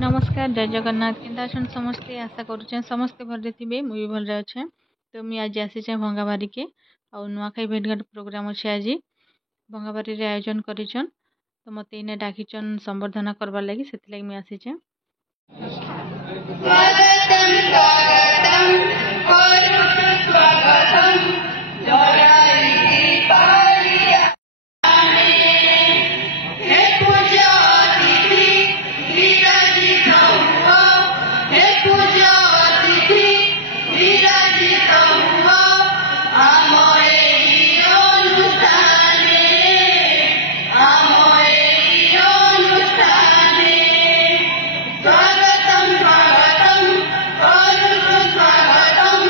नमस्कार जय जगन्नाथ केन्ता अछन समस्ते आशा करुछें समस्ते भलरे थिबे मुई भी भलरे अच्छे। तो मुई आज आसीचे भंगाबारी के आ नुआखाई भेटघाट प्रोग्राम अच्छे आज भंगाबारी रे आयोजन करिछन। तो मते इने डाकिछन संबर्धना करबार लागि सेति लागि मुई आसीचे। स्वागतम स्वागतम और स्वागतम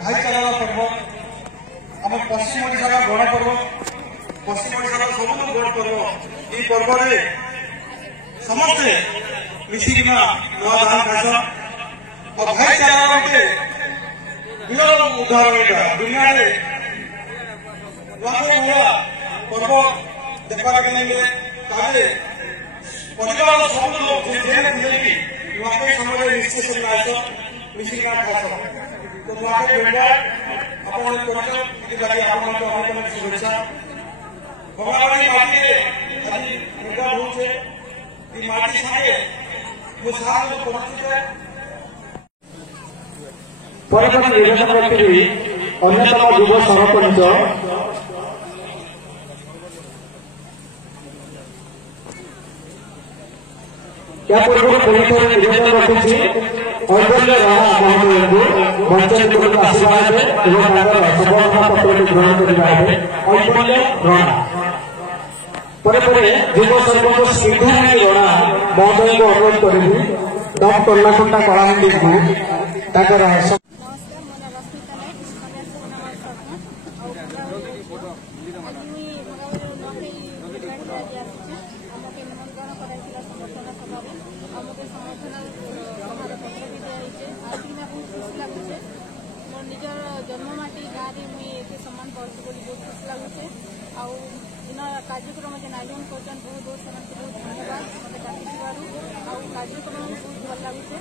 भाईचारा पर्व आम पश्चिम ओडिशा गण पर्व पश्चिम ओडिशा सब बड़ पर्व ये पर्व समस्ते मिसिकिना नुआ धान खास और भाईचारा गोटे विरल उदाहरण दुनिया पर्व देखा परिवार सब लोग नुआखाई समय निश्चय सब आस मिसिकिना खास तो नुआखाई भेटघाट आपन शुभेच्छा भंगाबारी माटी आज भेटघाट होछे ई माटी संगे मो साथ में परिचित परवर्ती निर्वाचन व्यक्ति अन्यतम युव सरपंच या पूर्व पुलिस निर्वाचन रखी ऐश्वर्य राणा महोदय को मंच आशीर्वाद संबर्धना पत्र ग्रहण करने ऐश्वर्य राणा युव सरपंच सिद्धराणी राणा महोदय को अनुरोध करी डॉ कलाकुंटा कलाहांडी को जन्ममाटी गाँव में सम्मान पाती बहुत खुशी लगुचे कार्यक्रम जो आयोजन कर बहुत बहुत बहुत धन्यवाद मतलब डाक कार्यक्रम बहुत भल लगुचे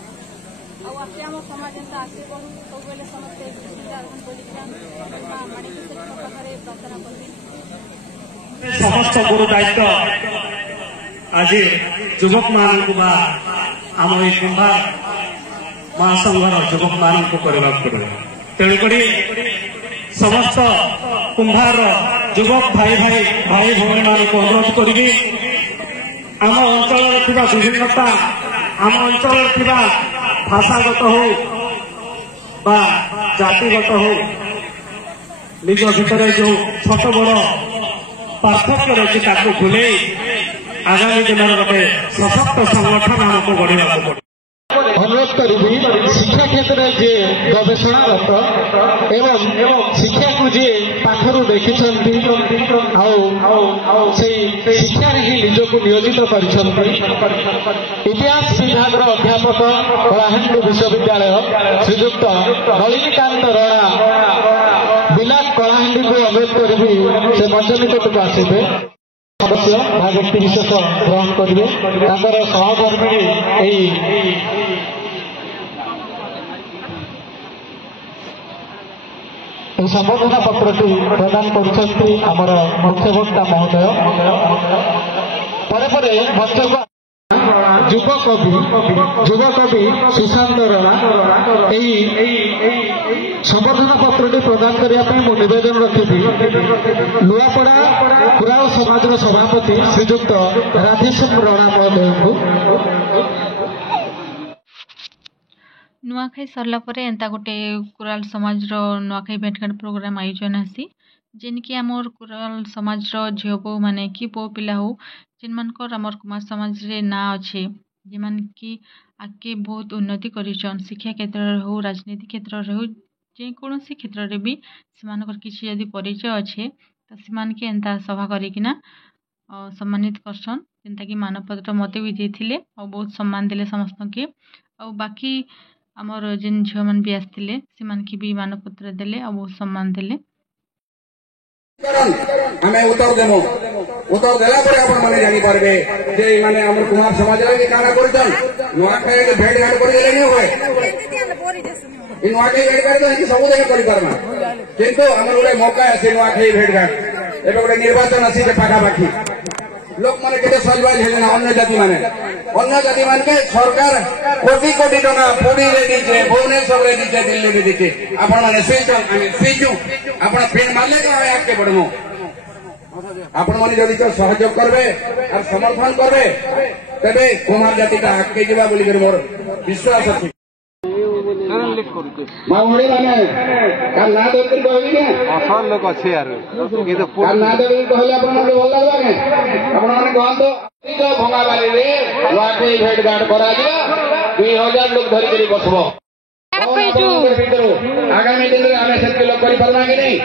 आपे आम समाज एंता आगे बढ़ू सब बेले समस्ते बोलिका माणिकेश्वर पाखे प्रार्थना करी समस्त गुरु दायित्व आज युवक मानक आम कुंभार महासंघर युवक मानक करने पड़े तेणुक समस्त कुंभार युवक भाई भाई भाई भौणी मान अनुरोध करी आम अंचल विभिन्नता आम अंचल भाषागत हो जातिगत हो निज भितर जो छोट बड़ पार्थक्य रही भूल आगामी दिन गोटे सशक्त संगठन आमको गढ़ा पड़े अनुरोध करी शिक्षा क्षेत्र में जी गवेषणारत एवं शिक्षा को जी पाखर देखी शिक्षा निजक नियोजित कर इतिहास विभाग अध्यापक कलाहांडी विश्वविद्यालय श्रीजुक्त नलिनीकांत राणा बिलाट कलाहांडी को अनुरोध करी से मंच निकट को आसवे अवश्य व्यक्ति विशेष ग्रहण करेंगे सहकर्मी संबर्धना पत्र प्रदान कर मुख्य वक्ता महोदय मंच युव कवि सुशांत राणा संबर्धना पत्र प्रदान करने मु निवेदन रखी नुआपड़ा कुराव समाज सभापति श्रीजुक्त राधेश्याम राणा महोदय को नुआखाई सरला परे एंता गोटे कुराल समाज रो नुआखाई भेंटघाट प्रोग्राम आयोजन हेसी जेनकि आमर कुराल समाज रो झियो बो माने कि पो पिला हो जिन मानकर आमर कुमार समाज रे ना अच्छे जेमान कि आगे बहुत उन्नति करिछन शिक्षा क्षेत्र रे हो राजनीति क्षेत्र रे हो जे कोनोसी क्षेत्र रे भी सेमानकर किछि यदि परिचय अच्छे तो सेमान के एंता सभा करिकिना सम्मानित करछन जेनता कि मानपत्र मते भी देथिले और बहुत सम्मान दिले समस्त के और बाकी आमर जेन झियो मन भी आसथिले सेमान के भी मानपत्र देले और बहुत सम्मान देले हमें उत्तर देमो उत्तर देला परे आपण माने जानि पारबे जे माने हमर कुमार समाज रे काना करछन नुआखाई के भेट घाट कर देले नै होय इ नुआखाई भेट घाट तो सब जगह करि परना किंतु हमर ओरे मौका आसे नुआखाई भेट घाट एबे गोटे निर्वाचन आसी जे पाखा पाखी लोक माने केते सजबाज हेले ना अन्य जाति मान के सरकार कोटी कोटी टका पुरी रे दिजे भुवनेश्वर रे दिजे दिल्ली रे दिजे आपण माने सेजो आपण पिन मारले के आमे आके पड़मो आपण माने जदी तो सहयोग करबे और समर्थन करबे तबे कुमार जाति का आके जीवा बोली कर मोर विश्वास अछि माउड़ी माने का ना दरकर कहबी के असल लोक अछि यार ये तो का ना दरकर कहले आपण माने भल लागबा के आपण माने कहंतो तो भंगाबारी रे नुआखाई भेट घाट करा दिबा 2000 लोग धरि करी बसबो आगामी दिन में आमे सबके लोग करी परबा के नहीं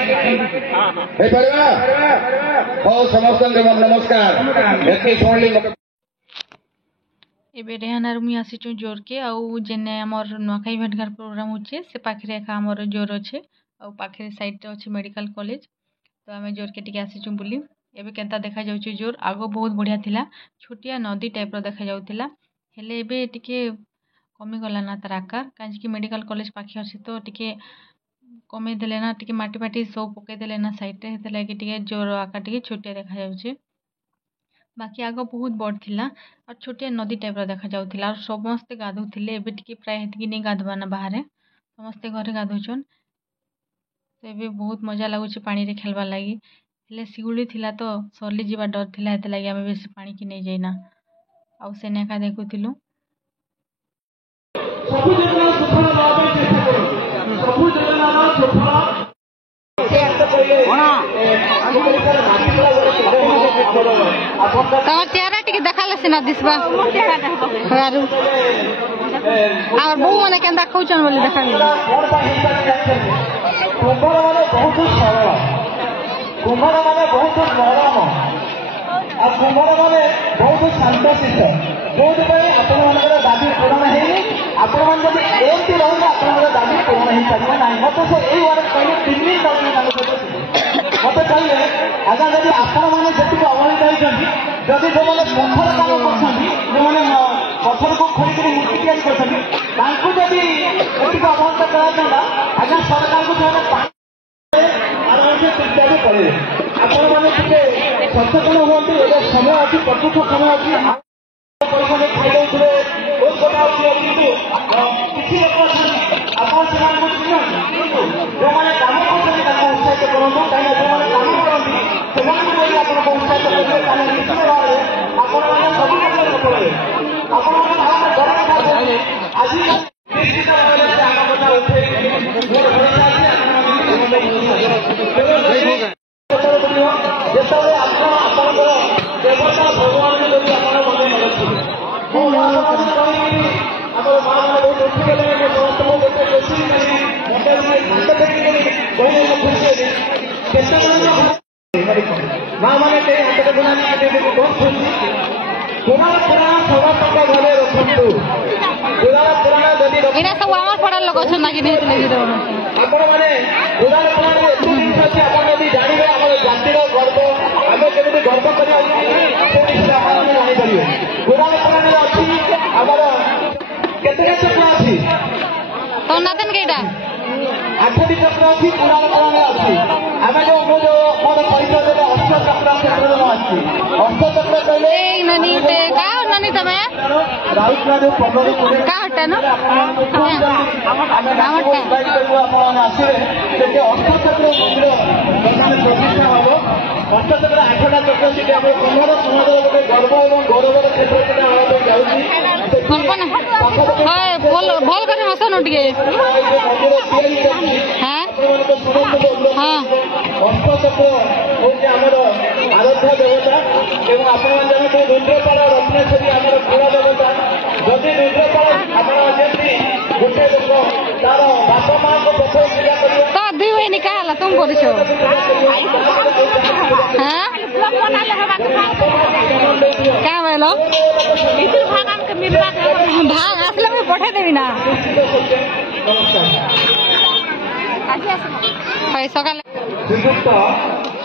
हे परबा ओ समस्त नमस्कार एके सोनली एबे रेहानार मुई आसीचु जोर के आउ जेने हमर नुआखाई भेंटघाट प्रोग्राम होचे से पाखरे एका हमर जोर अच्छे आउ पाखरे साइड रे अच्छे मेडिकल कॉलेज तो आमे जोर के टिके आसीचु बुली एबे केंता देखा जाउची जोर आगो बहुत बढ़िया थिला छोटिया नदी टाइप रो देखा जाउथिला हेले एबे टिके कमी गला ना तार आकार काज कि मेडिकल कॉलेज पाखे अछि तो टिके कमे देले ना टिके माटी माटी सब पके देले ना साइड रे हेते लागि टिके जोर आकार टिके छोटिया देखा जाउची बाकी आगो बहुत बड़ थिला और छोटिया नदी टाइप रो देखा जाउथिला और समस्ते गाधुथिले एबे टिके प्राय हेतकी नै गाधबा ना बाहर समस्ते घरे गाधुचन तो एबे बहुत मजा लागुची पानी रे खेलबा लागि हेले सिगुली थिला तो सरली जीवा डर थिला हेते लागि आमे बेसी पानी की नै जाइना आउ सेने का देखुथिलु सबु जगह सफल लाभे चेष्टा करो सबु जगह सफल तमर चेहरा टिके देखाले सिना दिसबा हारू और बो माने केंदा खौचन बोली देखाले कुंभार माने बहुत सरल कुंभार माने बहुत नरम और कुंभार माने बहुत शांतशिष्ट जो आपण मानकर दाबी पूरण है आपण मान जब एमती रहा आपन दाबी पूर्ण हो पारे ना मत से यही वार्ड कहले 3 दिन मत कहले आजा जब आपण मैंने जी अवहेलित होती जदि जो मैंने पत्थर काम कर जो मैंने पत्थर को खोलिक मूर्ति तैयारी कर जदि अवहेलित करा आजा सरकार को जो इत्यादि करे आपण मैंने सचेतन हुए ए समय अच्छी प्रत्यक्ष समय अच्छी पैसा खाई बहुत कथा किसी लोग आप जो मैंने कम कर उत्साहित करूँ कहीं जो मैंने कम करती से आपको उत्साहित करेंगे निश्चित भाव में आप सब पड़े आज निश्चित भाव में आम कथा उठे जिते आपंकर देवता भगवान को जब आप मन लगे আমার মা মানে বহুত উঠে গেলে সমস্ত করতে বেশি মা মানে হাতে গোনা বহুত খুশি তোমার পুরাণ সবার টাকা ঘরে রখন্তু পুরাণ পুরাণ যদি এরা সব আমার পড়ার লোক আছেন নাকি ଆପଣ ମାନେ ପୁରାଣ ପୁରାଣ ଏତେ ଜିନିଷ ଅଛି ଆପଣ ଯଦି ଜାଣିବେ ଆମର ଜାତିର ଗର୍ବ ଆମେ କେମିତି ଗର୍ବ କରିବା ସେ ବିଷୟରେ ଆପଣ ଜାଣିପାରିବେ ପୁରାଣ ପୁରାଣରେ ଅଛି ଆମର କେତେଟା ଚକ୍ର ଅଛି तो नातन केटा 8ଟି ଚକ୍ର ଅଛି ପୁରାଣ ପୁରାଣରେ ଅଛି ଆମେ ଯୋଉ ମୁଁ ଯୋଉ ମୋର ପରିଚୟ ଦେଲେ ଅଷ୍ଟ ଚକ୍ର କ୍ଷେତ୍ରରେ ଅଛି ଅଷ୍ଟ ଚକ୍ର କହିଲେ ए ननी ते का ननी तमे ରାଉରକେଲା ଯୋଉ 15 का हटा न ଆପଣ ଆସିବେ ସେଠି ଅଷ୍ଟ ଚକ୍ର ମନ୍ଦିର ପ୍ରତିଷ୍ଠା ହବ ଅଷ୍ଟ ଚକ୍ର 8ଟା ଚକ୍ର ସେଠି ଆମର କୁମାର ସମାଜର ଗୋଟେ ଗର୍ବ ଏବଂ ଗୌରବର କ୍ଷେତ୍ର ସେଟା ହେବାକୁ ଯାଉଛି कल्पना हाय बोल बोल करे हसन टिके हाँ हाँ ଅଷ୍ଟଚକ୍ର ହେଉଛି ଆମର ଆରାଧ୍ୟ ଦେବତା ଏବଂ ଆପଣମାନେ ଜାଣନ୍ତୁ ରୁଦ୍ରପାଳ ରତ୍ନେଶ୍ୱରୀ ଆମର କୁଳ ଦେବତା। ଯଦି ରୁଦ୍ରପାଳ ଆପଣ ଯେମିତି ଗୋଟେ ଲୋକ ତାର ବାପା ମାଆଙ୍କୁ ପ୍ରଥମେ ପୂଜା କରିବ तो दुई बहिनी कहाँ होला तुम बोलिसो हाँ कहाँ भएलो भाग आसले मैं पठाइदेवी ना है सकाले ଶ୍ରୀଯୁକ୍ତ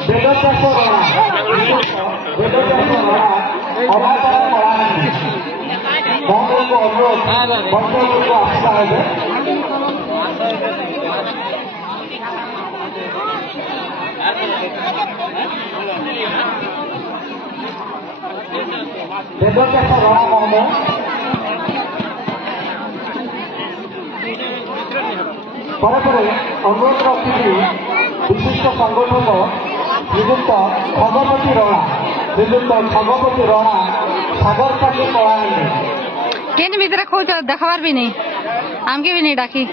ବେଦବ୍ୟାସ ରଣା ବେଦବ୍ୟାସ ରଣା ଅଭାବର କଳାହାଣ୍ଡି ମହୋଦୟଙ୍କୁ ଅନୁରୋଧ ମନ୍ତ୍ରକୁ ଆସିବା ହେବେ। ବେଦବ୍ୟାସ ରଣା ମହୋଦୟ ପରେ ପରେ ଅନୁରୋଧ ରଖିବି विशिष्ट संगठक श्रीजुक्त खगपति रणा सागर पाटी कलाहांडी केन भीतर खोज देखबार भी नहीं आमके भी नहीं डाकी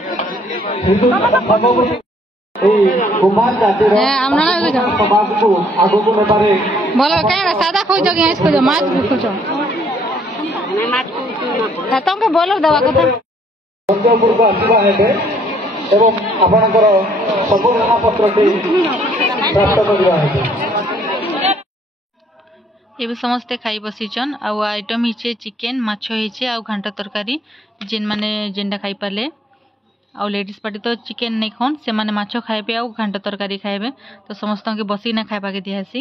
श्रीजुक्त खगपति कुमार जातिर समाज को आगु को नेबारे बोलो क्या सादा खोज कि आइस खोज माछ खोज तुमके बोलो दवा कथा पंचपुर को आसवा हेबे एवं आपणकर सबु पत्रटी प्राप्त करवा हेबे। ଏବେ ସମସ୍ତେ ଖାଇ ବସିଛନ୍ ଆଉ ଆଇଟମ୍ ହେଇଛେ ଚିକେନ୍ ମାଛ ହେଇଛେ ଆଉ ଘାଣ୍ଟ ତରକାରୀ ଯେନ୍ମାନେ ଯେନ୍ଟା ଖାଇପାରିଲେ ଆଉ ଲେଡ଼ିଜ୍ ପାର୍ଟି ତ ଚିକେନ୍ ନାଇଁ ଖାନ୍ ସେମାନେ ମାଛ ଖାଇବେ ଆଉ ଘାଣ୍ଟ ତରକାରୀ ଖାଇବେ ତ ସମସ୍ତଙ୍କୁ ବସିକିନା ଖାଇବାକେ ଦିଆହେସି।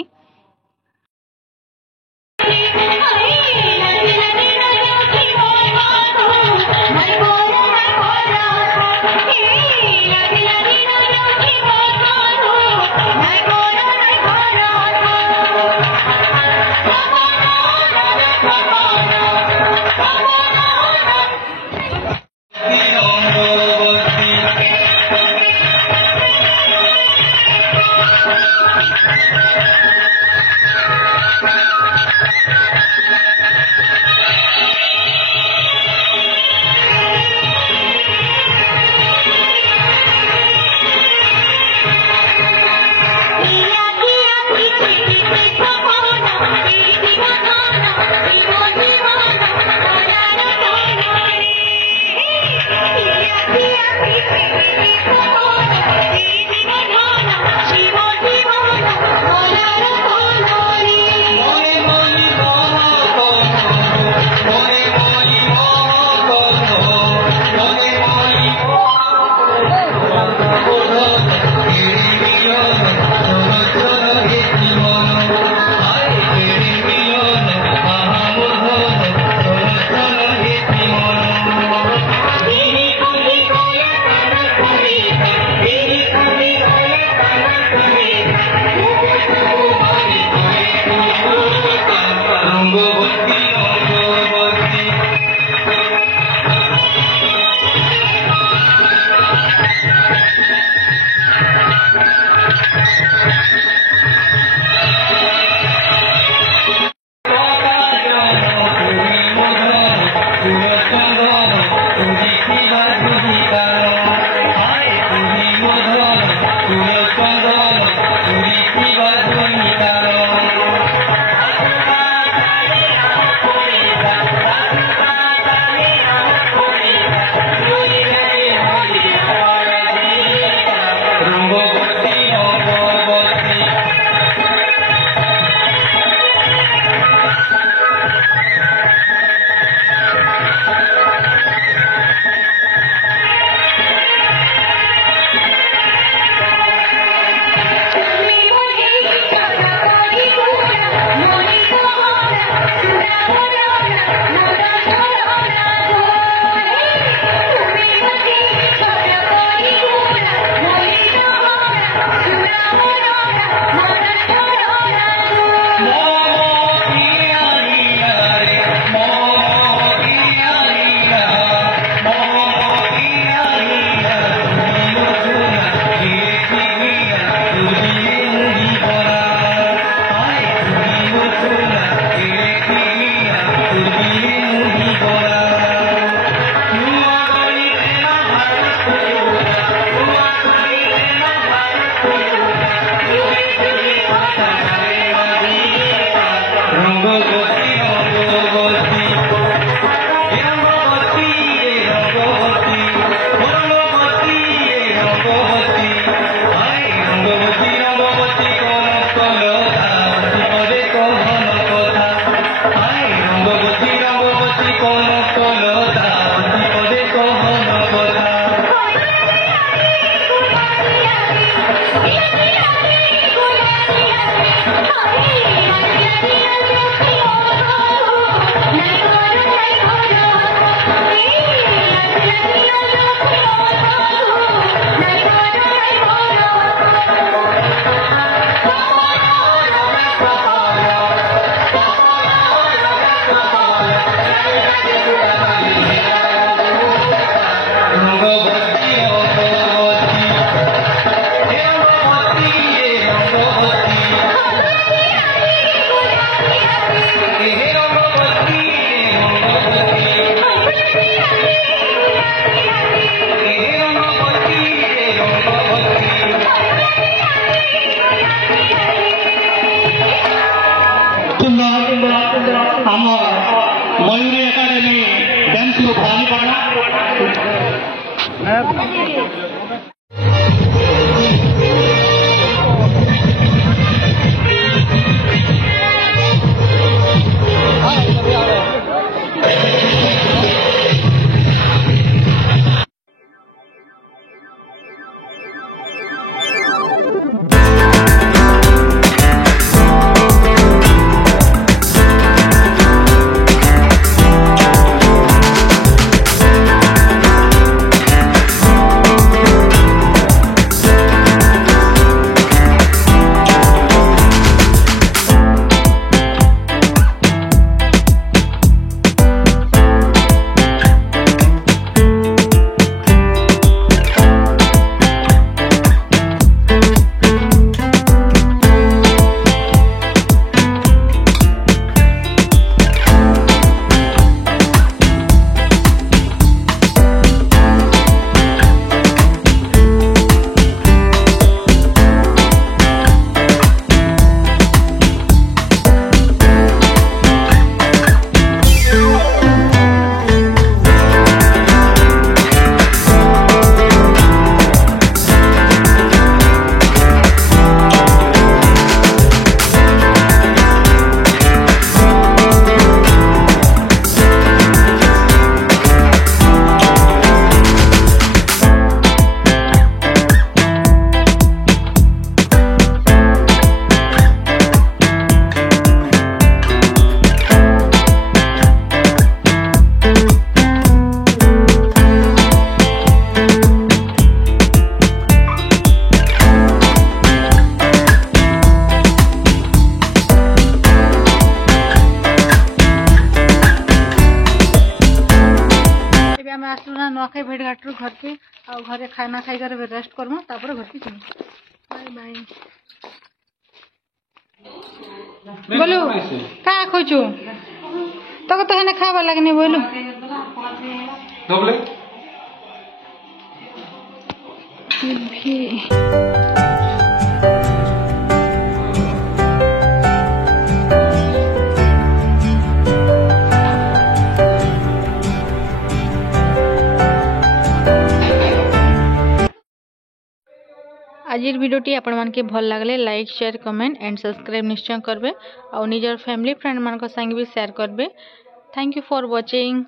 नुआखाई भेटघाट घर के आ घरे खाना खाई कर रेस्ट करमु तापर घर के चलू। Bye bye. बोलू का खोजू तो हेने खावा लगनी बोलू आजिर भिडियोटी आपण मानके भल लागले like share comment and subscribe निश्चय करबे और निजर फैमिली फ्रेंड मान संग भी शेयर करबे। Thank you for watching.